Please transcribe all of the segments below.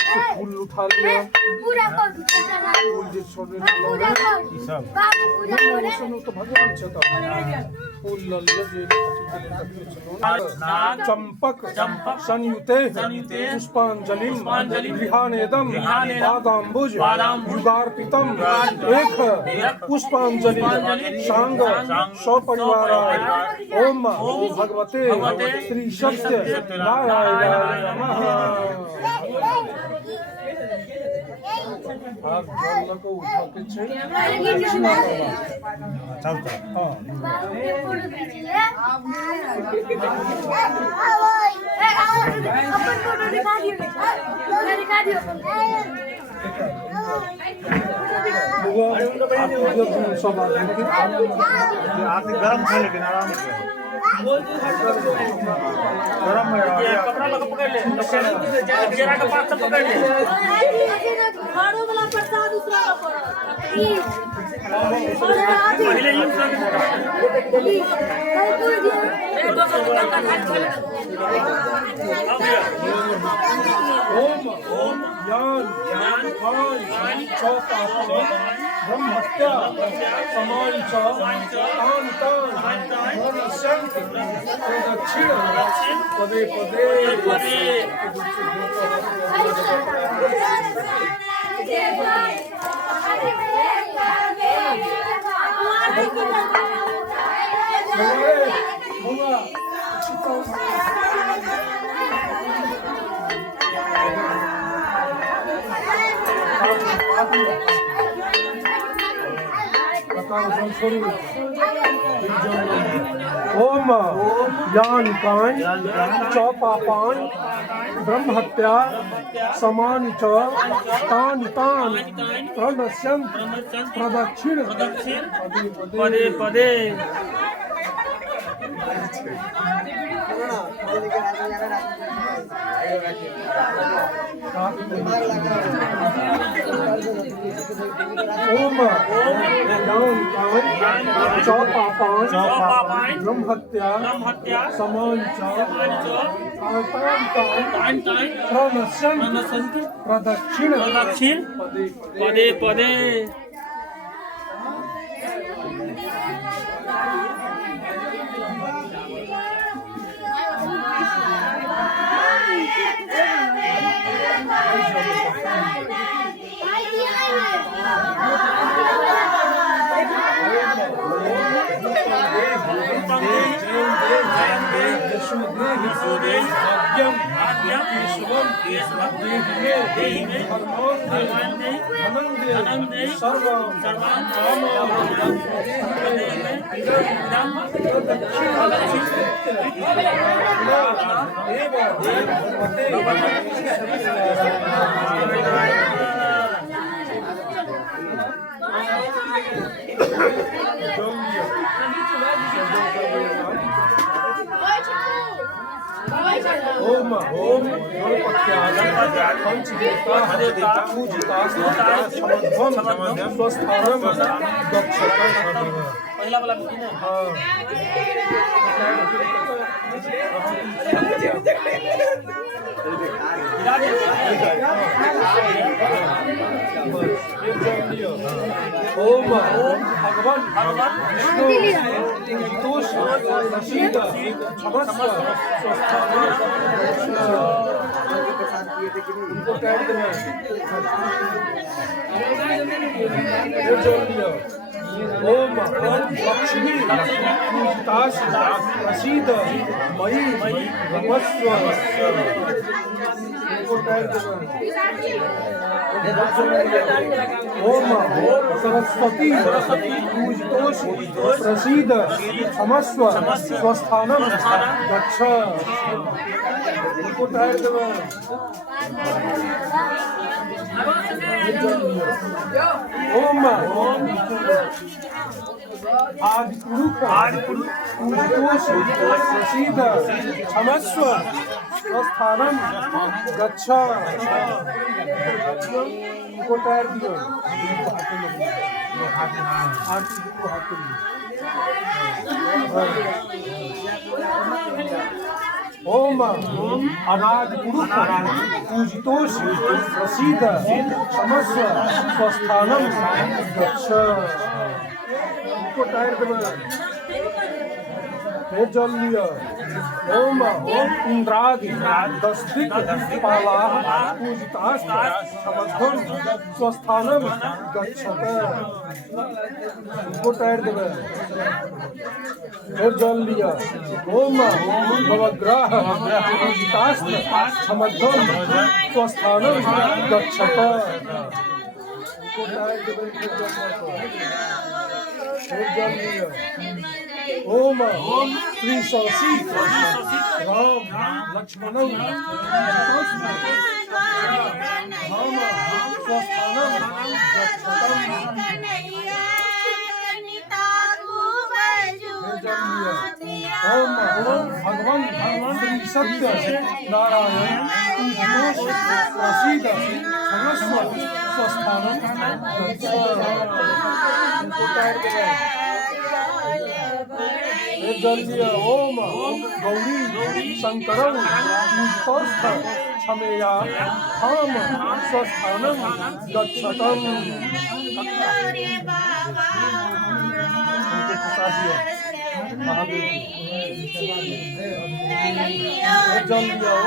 फूल उठा लिया तो भगवान फूल चंपक संयुते पुष्पांजलि गृहानेदम पादाम्बुज युगार्पितम एक पुष्पांजलि सांग सपरिवाराय ओम भगवते श्री सत्य नारायणाय नमः। आप जल को उठा के चलता गरम था लेकिन आराम से गरम है कपड़ा लगा पकड़ ले जरा का पास पकड़ ले खाड़ो वाला प्रसाद दूसरा का पहले यूज कर एक दो गंगा घाट चले ओम ओम ज्ञान ज्ञान चौथा ब्रह्मत्या समान तान दक्षिण पदे पदे ओम यान कान चौपापान ब्रह्महत्या समान च तान तान प्रणश्यन् प्रदक्षिण पदे पदे ओम चौपापान ब्रह्महत्या समान च प्रणश्यन् प्रदक्षिण पदे पदे ओम ओम गणपत्या पंचदेवता हदेवता पूजिता समध्वम स्वस्थानम गच्छता पहला वाला भी ना हां ओम भगवान विष्णु तोष नशीदा समस्त उनको टाइट करना ओम लक्ष्मी पूजिताश प्रसीद मयि नमस्व उनको टाइट करना ओम सरस्वती पूजितोष प्रसीद क्षमस्व स्वस्थानम गच्छ उनको टाइट करना ओम आदिपुरुष पूजितोष प्रसीद क्षमस्व स्वस्थानम गच्छ उनको टायर दियो ओम अनादि पुरुष पूजितोष प्रसीद क्षमस्व स्वस्थानम गच्छ उनको टायर देना फिर जल लिया ओम इंद्रादि दस्तिक पालाः पूजिताश्च समर्थन स्वस्थानम गच्छत उनको टायर देना फिर जल लिया ओम नवग्रह पूजिताश्च समर्थन स्वस्थानम गच्छत उनको टायर देना फिर जल लिया ओम श्री शशि राम लक्ष्मण स्वस्थानम ओम भगवान श्री सत्य नारायण प्रसीद क्षमस्व स्वस्थानम ओम गौरी शंकरं पूजितोस्थ क्षमेया हम स्वस्थानम गच्छतम्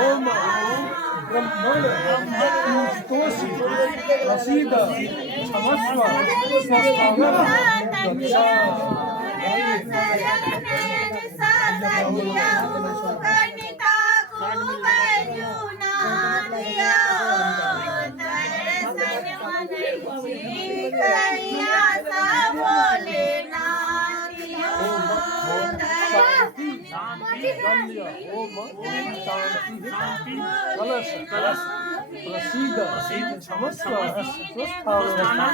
ओम ब्रह्मण पूजितोषि प्रसीद क्षमस्व स्वस्थानम गच्छ प्रसीद क्षमस्व स्वस्थानम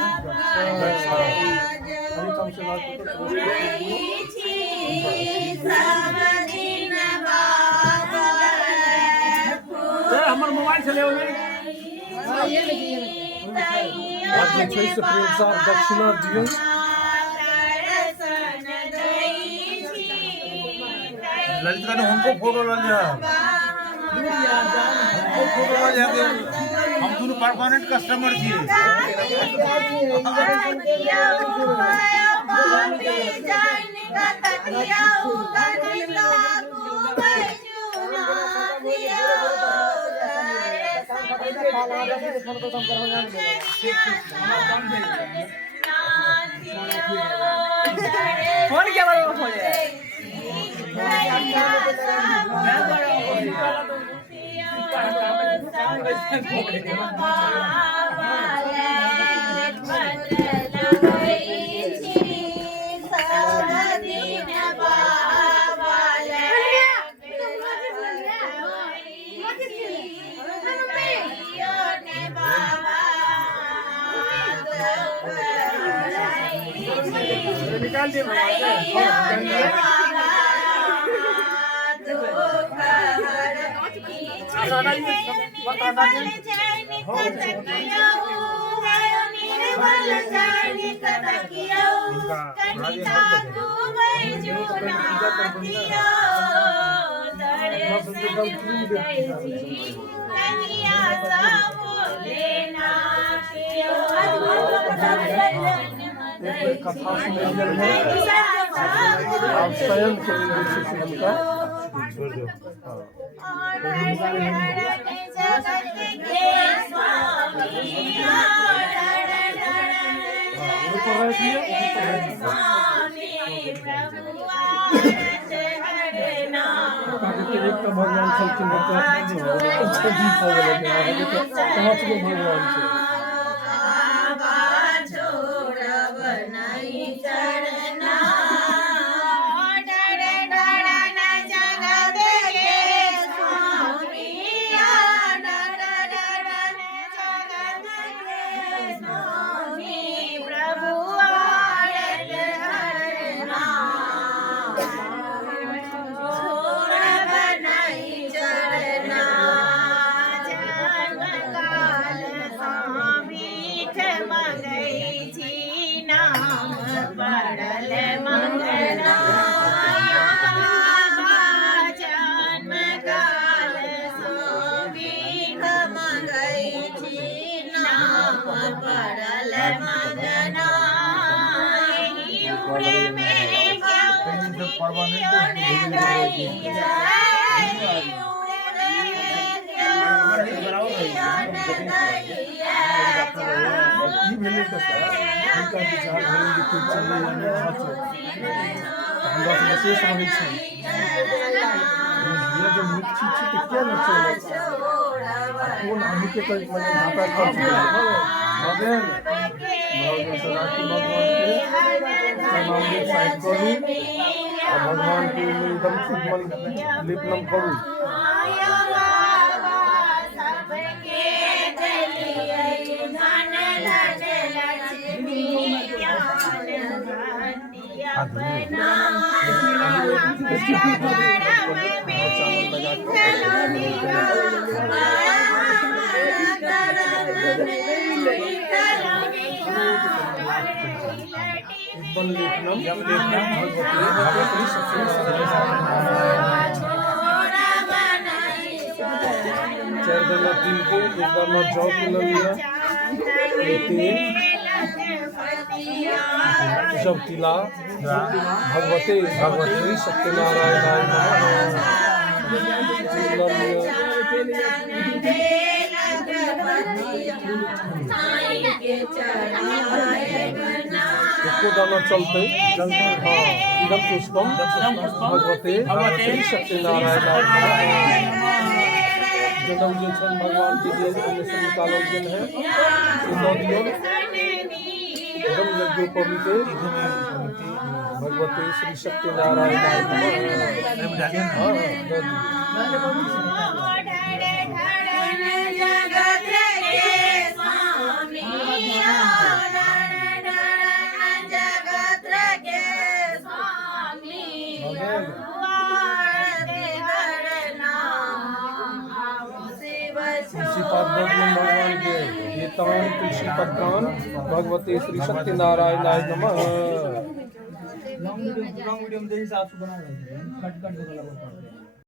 हमारे मोबाइल चले हुए प्रसाद दक्षिणा दियो ललिता ने हमको फोटो ले लिया हमको फोटो ले लिया हम दोनों परमानेंट कस्टमर थे फोन क्या बड़ा फोन है निकाल दिए कथा सुनेंगे आप स्वयं के ऊपर रख लिया एक तो भगवान छलखिन दीप हो गेलै पाँच गो भगवान छै ई भेलै कसा हुनका विचार भेलै जे कोइ चलि जाने छात्र हमरा से विशेष रहै छै ये जो मुक्त चीज छै तऽ किया नहि चलत कोन हमनी के तो माने माता खर्च भेल भगवान से राखी भगवान के प्रणाम के साइड करू आ भगवान के एकदम सुमन लेपनम करू सब तिला भगवते भगवती सत्यनारायण इसको दाना चलते इदम पुष्पम भगवते भगवती सत्यनारायण जन्म जे छन भगवान के जे से निकालल गेल है एकदम यज्ञोपवीते भगवते श्री सत्यनारायण भगवान के ये तमाम तुलसी पत्रान भगवते श्री सत्यनारायणाय नमः। लॉन्ग वीडियो में हिसाब से बना रहे हैं कट कट के